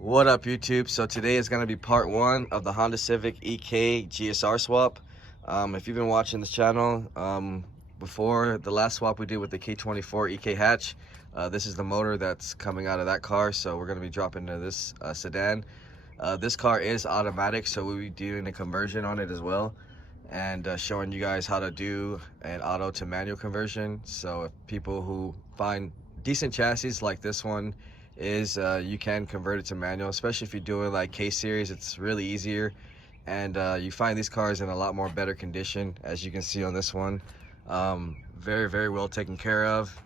What up, YouTube? So today is going to be part one of the Honda Civic EK GSR swap. If you've been watching this channel before, the last swap we did with the K24 EK hatch, this is the motor that's coming out of that car, so we're going to be dropping into this sedan. This car is automatic, so we'll be doing a conversion on it as well, and showing you guys how to do an auto to manual conversion. So if people who find decent chassis like this one is you can convert it to manual, especially if you're doing like K series. It's really easier, and you find these cars in a lot more better condition, as you can see on this one. Very well taken care of,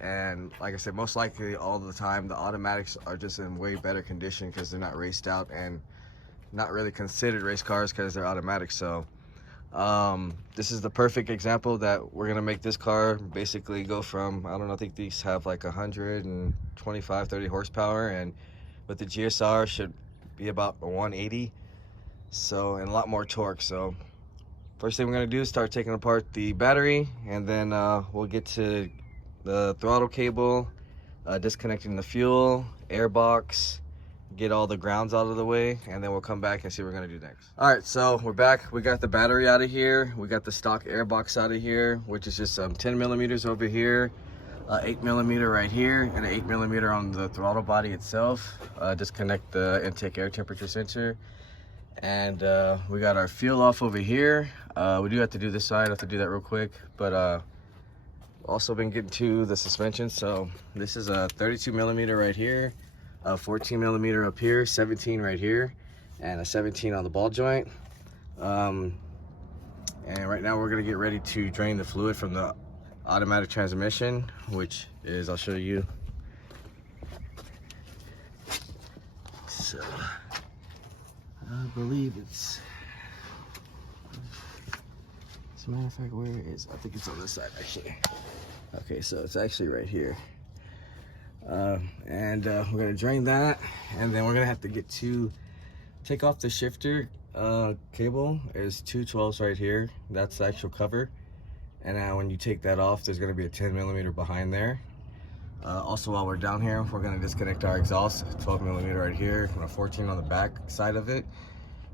and like I said, most likely all the time the automatics are just in way better condition because they're not raced out and not really considered race cars because they're automatic. So this is the perfect example that we're gonna make this car basically go from, I don't know, I think these have like 125-130 horsepower, and with the GSR should be about 180, so, and a lot more torque. So first thing we're gonna do is start taking apart the battery, and then we'll get to the throttle cable, disconnecting the fuel, air box, get all the grounds out of the way, and then we'll come back and see what we're gonna do next. All right, so we're back. We got the battery out of here. We got the stock air box out of here, which is just 10 millimeters over here, 8 millimeter right here, and an 8 millimeter on the throttle body itself. Disconnect the intake air temperature sensor, and we got our fuel off over here. We do have to do this side. I have to do that real quick, but also been getting to the suspension. So this is a 32 millimeter right here, 14 millimeter up here, 17 right here, and a 17 on the ball joint. And right now we're gonna get ready to drain the fluid from the automatic transmission, which is, I'll show you. So I believe it's, as a matter of fact, where is, I think it's on this side actually. Okay, so it's actually right here. And we're gonna drain that, and then we're gonna have to get to take off the shifter cable. Is 212s right here. That's the actual cover, and now when you take that off, there's gonna be a 10 millimeter behind there. Also, while we're down here, we're gonna disconnect our exhaust, 12 millimeter right here, and a 14 on the back side of it,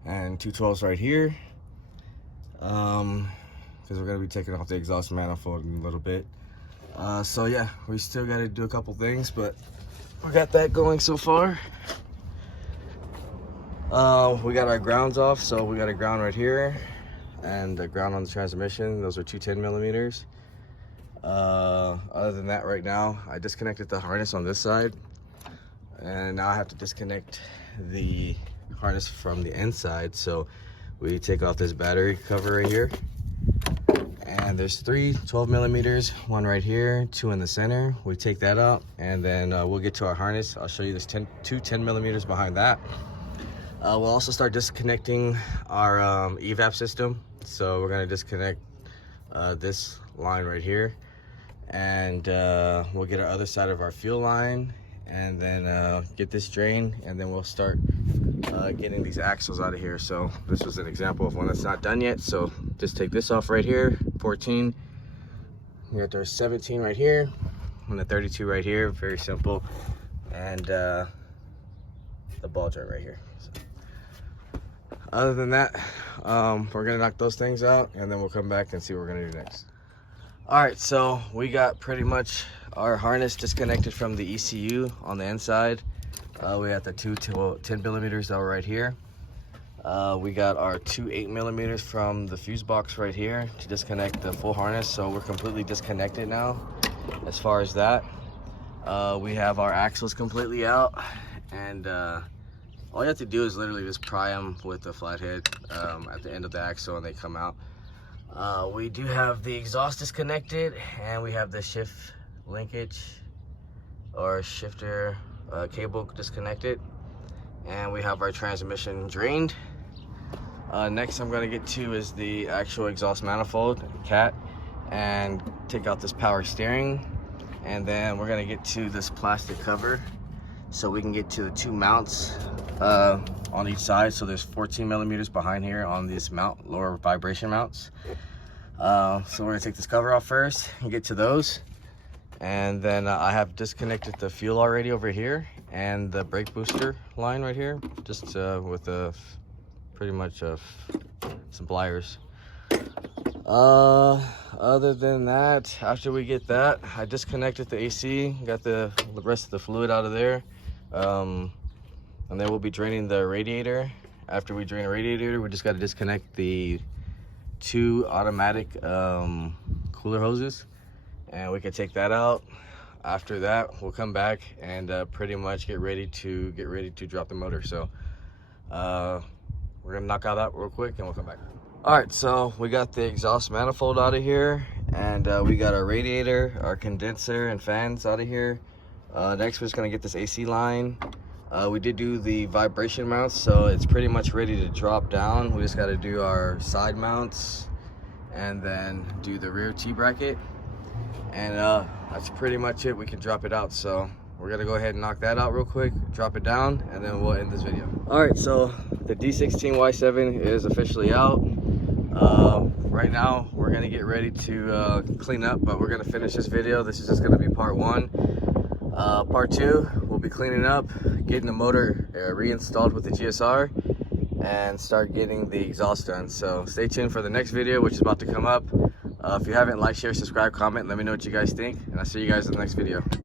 and 212s right here, because we're gonna be taking off the exhaust manifold in a little bit. So yeah, we still got to do a couple things, but we got that going so far. We got our grounds off, so we got a ground right here and a ground on the transmission. Those are 210 millimeters. Other than that, right now I disconnected the harness on this side, and now I have to disconnect the harness from the inside. So we take off this battery cover right here, and there's 3 12 millimeters, one right here, 2 in the center. We take that out, and then we'll get to our harness. I'll show you this 2 10 millimeters behind that. We'll also start disconnecting our evap system. So we're gonna disconnect this line right here, and we'll get our other side of our fuel line, and then get this drained, and then we'll start getting these axles out of here. So this was an example of one that's not done yet. So just take this off right here, 14. We got our 17 right here, and the 32 right here. Very simple. And the ball joint right here. So, other than that, we're gonna knock those things out, and then we'll come back and see what we're gonna do next. All right, so we got pretty much our harness disconnected from the ECU on the inside. We got the 2 10 millimeters that were right here. We got our 2 8 millimeters from the fuse box right here to disconnect the full harness. So we're completely disconnected now as far as that. We have our axles completely out, and all you have to do is literally just pry them with the flathead at the end of the axle, and they come out. We do have the exhaust disconnected, and we have the shift linkage or shifter cable disconnected, and we have our transmission drained. Next I'm going to get to is the actual exhaust manifold, cat, and take out this power steering, and then we're going to get to this plastic cover so we can get to the 2 mounts on each side. So there's 14 millimeters behind here on this mount, lower vibration mounts. So we're going to take this cover off first and get to those, And then I have disconnected the fuel already over here and the brake booster line right here, just with pretty much some pliers. Other than that, after we get that, I disconnected the AC, got the rest of the fluid out of there, and then we'll be draining the radiator. After we drain the radiator, we just got to disconnect the 2 automatic cooler hoses, and we can take that out. After that, we'll come back and pretty much get ready to drop the motor. So we're gonna knock out that real quick and we'll come back. All right, so we got the exhaust manifold out of here, and we got our radiator, our condenser and fans out of here. Next, we're just gonna get this AC line. We did do the vibration mounts, so it's pretty much ready to drop down. We just got to do our side mounts and then do the rear T-bracket, and that's pretty much it. We can drop it out, so we're gonna go ahead and knock that out real quick, drop it down, and then we'll end this video. All right, so the D16Y7 is officially out. Right now we're gonna get ready to clean up, but we're gonna finish this video. This is just gonna be part 1. Part 2, we'll be cleaning up, getting the motor reinstalled with the GSR, and start getting the exhaust done. So stay tuned for the next video, which is about to come up. If you haven't, like, share, subscribe, comment, let me know what you guys think, and I'll see you guys in the next video.